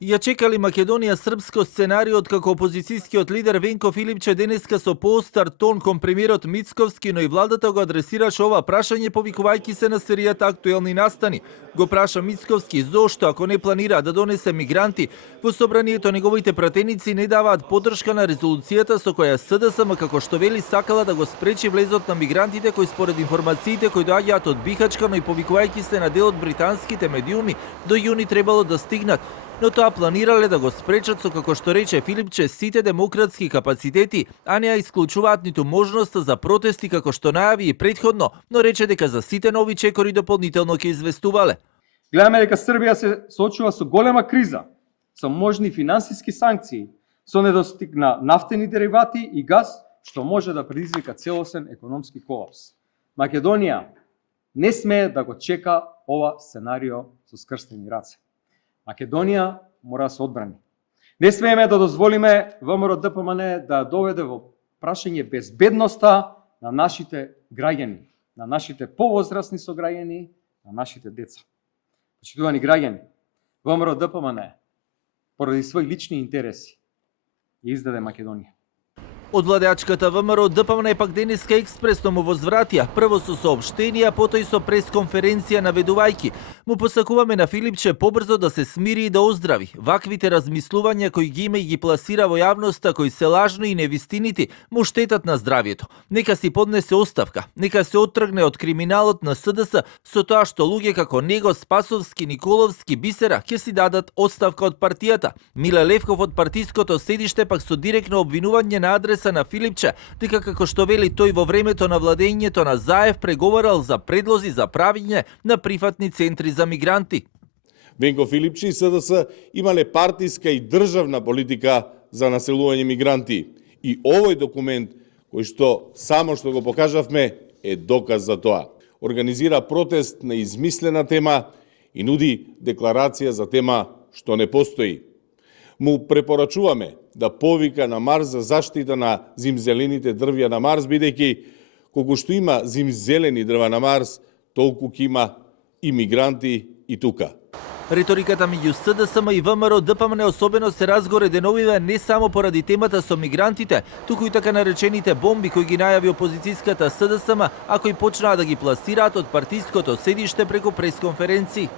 Ја чекали Македонија српско сценариот како опозицијскиот лидер Венко Филипче денеска со поостар тон кон премиерот Мицковски, но и владата го адресираше ова прашање повикувајќи се на серијата актуелни настани. Го праша Мицковски зошто ако не планира да донесе мигранти, во собранието неговите пратеници не даваат поддршка на резолуцијата со која СДСМ како што вели сакала да го спречи влезот на мигрантите кои според информациите кои доаѓаат од Бихачка, но и повикувајќи се на дел од британските медиуми до јуни требало да стигнат. Но тоа планирале да го спречат со, како што рече Филипче, сите демократски капацитети, а не ја исклучуваат ниту можноста за протести како што најави и претходно, но рече дека за сите нови чекори дополнително ќе известувале. Гледаме дека Србија се соочува со голема криза, со можни финансиски санкции, со недостиг на нафтени деривати и газ, што може да предизвика целосен економски колапс. Македонија не смее да го чека ова сценарио со скрстени раце. Македонија мора да се одбрани. Не смееме да дозволиме ВМРО ДПМН да доведе во прашање безбедноста на нашите граѓани, на нашите повозрасни сограѓани, на нашите деца. Почитувани граѓани, ВМРО ДПМН поради своји лични интереси ја издаде Македонија. Од владеачката ВМРО ДПМН пак денеска експресно му возвратија, прво со соопштенија, потоа и со пресконференција наведувајќи. Му посакуваме на Филипче побрзо да се смири и да оздрави. Ваквите размислувања кои ги има и ги пласира во јавноста, кои се лажни и невистинити, му штетат на здравието. Нека си поднесе оставка, нека се оттргне од криминалот на СДС со тоа што луѓе како него, Спасовски, Николовски, Бисера ќе си дадат оставка од партијата. Миле Левков од партиското седиште пак со директно обвинување на адрес на Филипче, дека како што вели тој во времето на владењето на Заев преговарал за предлози за правење на прифатни центри за мигранти. Венко Филипче и СДС имале партиска и државна политика за населување мигранти. И овој документ, кој што само што го покажавме, е доказ за тоа. Организира протест на измислена тема и нуди декларација за тема што не постои. Му препорачуваме да повика на марш за заштита на зимзелените дрвја на Марс, бидејќи колку што има зимзелени дрва на Марс, толку ќе има и мигранти и тука. Риториката меѓу СДСМ и ВМРО ДПМН особено се разгоре деновиве не само поради темата со мигрантите, туку и така наречените бомби кои ги најави опозицијската СДСМ, а кои почнаа да ги пласираат од партиското седиште преку пресконференции.